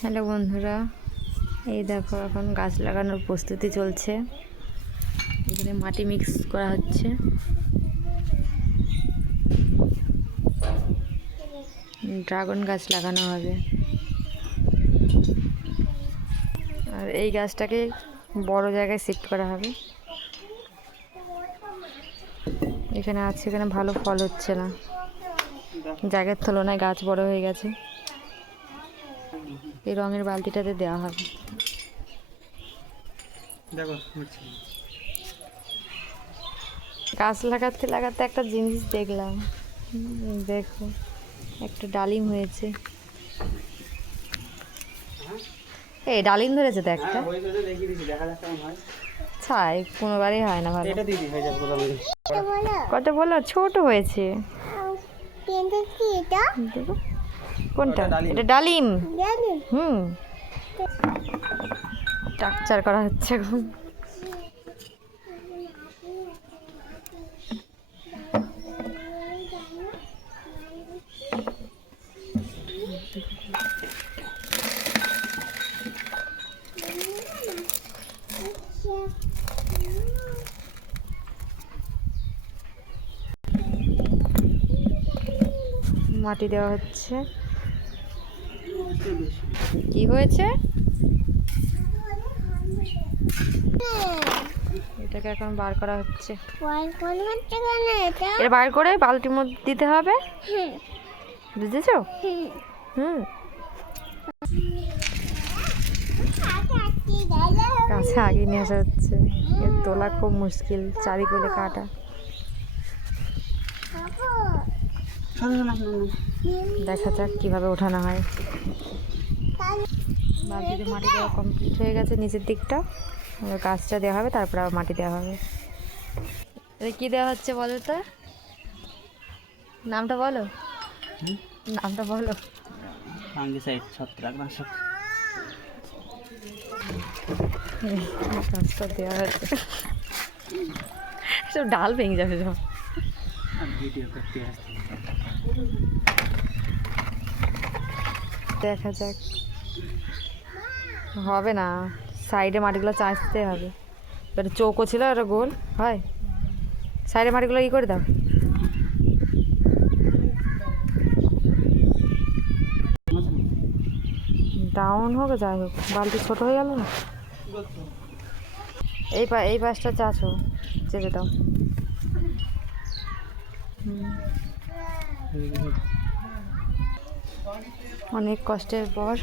Hello বন্ধুরা, এই দেখো এখন গাছ লাগানোর প্রস্তুতি চলছে। এখানে মাটি মিক্স করা হচ্ছে। ড্রাগন গাছ লাগানো হবে। আর এই গাছটাকে বড় জায়গায় শিফট করা হবে। এখানে আছে, এখানে ভালো ফল হচ্ছে না, জায়গার তুলনায় গাছ বড় হয়ে গেছে। এই রঙের বালতিটাতে দেওয়া হবে। গাছ লাগাতে লাগাতে একটা জিনিস দেখলাম, দেখো একটা ডালিম হয়েছে। এই ডালিম ধরেছে তো একটা। ছাই কোনোবারই হয় না ভালো। কত বলো, ছোট হয়েছে। কোনটা? এটা ডালিম। স্ট্রাকচার করা হচ্ছে এখন। মাটি দেওয়া হচ্ছে। কি হয়েছে? এটাকে এখন বার করা হচ্ছে। এটা বার করে বালতির মধ্যে দিতে হবে, বুঝেছো? কাছে আগে নিয়ে আসা হচ্ছে। এর তোলা খুব মুশকিল, চারিকোলে কাটা। দেখা যাক কিভাবে ওঠানো হয়। বালতিতে মাটি দেওয়া কমপ্লিট হয়ে গেছে। নিচের দিকটা গাছটা দেওয়া হবে, তারপর আবার মাটি দেওয়া হবে। কি দেওয়া হচ্ছে বলো তো? নামটা বলো, নামটা বলো। গাছটা দেওয়া হচ্ছে। সব ডাল ভেঙে যাবে সব। দেখা যাক, হবে না। সাইডে মাটিগুলো চাঁচতে হবে। এটা চৌকো ছিল, এটা গোল হয়। সাইডে মাটিগুলো ই করে দাও। ডাউন হোক, যাই হোক, বালতি ছোট হয়ে গেল না। এই পাশটা চাচো, চেপে দাও। অনেক কষ্টের পর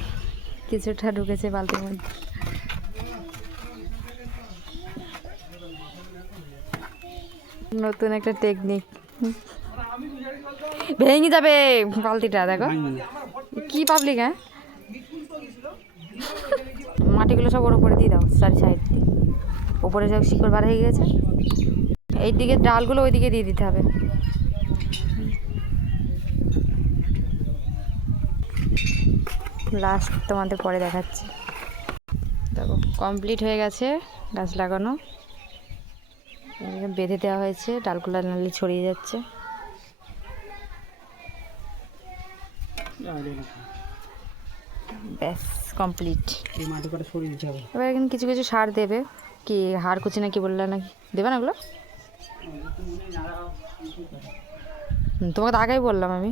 কিছুটা ঢুকেছে বালতির মধ্যে। নতুন একটা টেকনিক। ভেঙে যাবে বালতিটা, দেখো কি পাবলিক। হ্যাঁ, মাটিগুলো সব ওর উপরে দিয়ে দাও, চারি সাইড দিয়ে। ওপরে সব শিকড় বার হয়ে গেছে। এই দিকে ডালগুলো ওই দিকে দিয়ে দিতে হবে। লাস্ট তোমাদের পরে দেখাচ্ছি। দেখো কমপ্লিট হয়ে গেছে গাছ লাগানো। বেঁধে দেওয়া হয়েছে, ডালগুলো নালে ছড়িয়ে যাচ্ছে। ব্যাস কমপ্লিট। এবার এখানে কিছু কিছু সার দেবে। কি হাড় কুচি না কি বললে, নাকি দেবে না ওগুলো? তোমাকে তো আগেই বললাম আমি।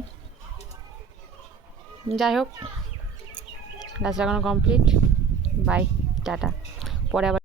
যাই হোক, গাছ লাগানো কমপ্লিট। By, tata. পরে আবার